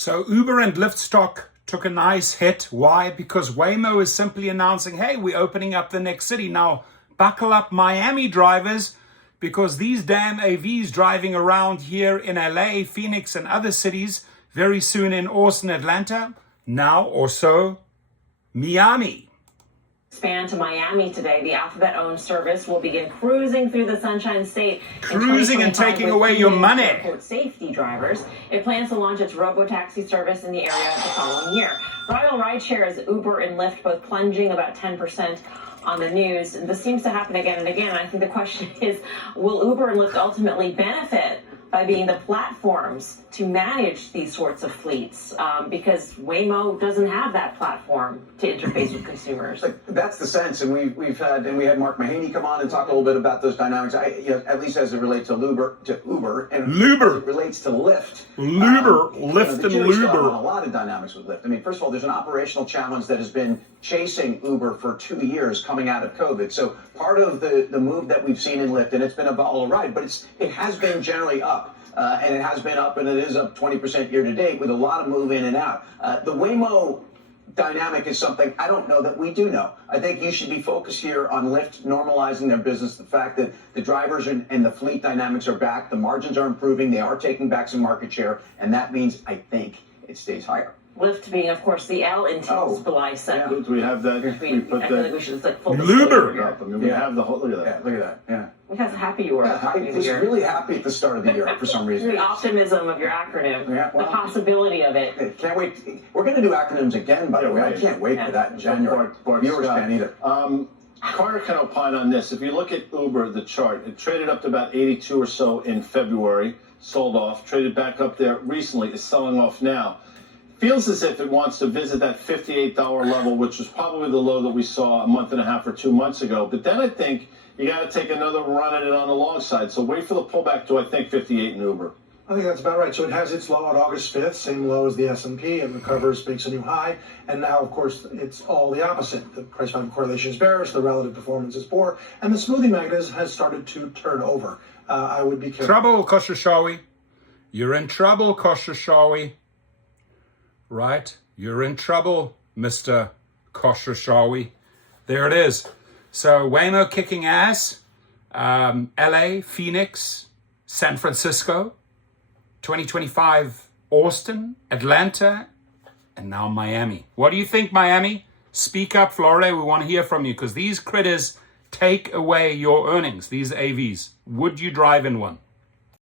So Uber and Lyft stock took a nice hit. Why? Because Waymo is simply announcing, hey, we're opening up the next city. Now, buckle up, Miami drivers, because these damn AVs driving around here in LA, Phoenix, and other cities, very soon in Austin, Atlanta, now also Miami. Expand to Miami today. The Alphabet-owned service will begin cruising through the Sunshine State. Cruising and taking away your money. Airport safety drivers. It plans to launch its robo-taxi service in the area the following year. Rival rideshare is Uber and Lyft, both plunging about 10% on the news. This seems to happen again and again. I think the question is, will Uber and Lyft ultimately benefit by being the platforms to manage these sorts of fleets, because Waymo doesn't have that platform to interface with consumers. That's the sense, and we had Mark Mahaney come on and talk a little bit about those dynamics. At least as it relates to Uber, and Luber. as it relates to Lyft. Lyft and Luber. A lot of dynamics with Lyft. I mean, first of all, there's an operational challenge that has been chasing Uber for 2 years coming out of COVID. So part of the move that we've seen in Lyft, and it's been a volatile ride, but it has been generally up. And it has been up, and it is up 20% year to date with a lot of move in and out. The Waymo dynamic is something I don't know that we do know. I think you should be focused here on Lyft normalizing their business, the fact that the drivers and the fleet dynamics are back, the margins are improving, they are taking back some market share, and that means, I think, it stays higher. Lyft being, of course, the L in T-Splice. Yeah. Do we have that? I feel like we should full Luber. I mean, we have the whole, look at that. Yeah, look at that, yeah. Look how happy you were. I was really happy at the start of the year for some reason. The optimism of your acronym, Yeah, well, the possibility of it. Hey, can't wait. We're going to do acronyms again, by the way. I can't wait for that in January. Viewers can't either. Carter can opine on this. If you look at Uber, the chart, it traded up to about 82 or so in February, sold off, traded back up there recently, is selling off now. Feels as if it wants to visit that $58 level, which was probably the low that we saw a month and a half or 2 months ago. But then I think you got to take another run at it on the long side. So wait for the pullback to, I think, 58 in Uber. I think that's about right. So it has its low on August 5th, same low as the S&P. It recovers, makes a new high. And now, of course, it's all the opposite. The price-volume correlation is bearish, the relative performance is poor, and the smoothing mechanism has started to turn over. I would be careful. Trouble, Khosrowshahi. You're in trouble, Khosrowshahi. Right? You're in trouble, Mr. Khosrowshahi. There it is. So Waymo kicking ass. LA, Phoenix, San Francisco, 2025, Austin, Atlanta, and now Miami. What do you think, Miami? Speak up, Florida. We want to hear from you because these critters take away your earnings, these AVs. Would you drive in one?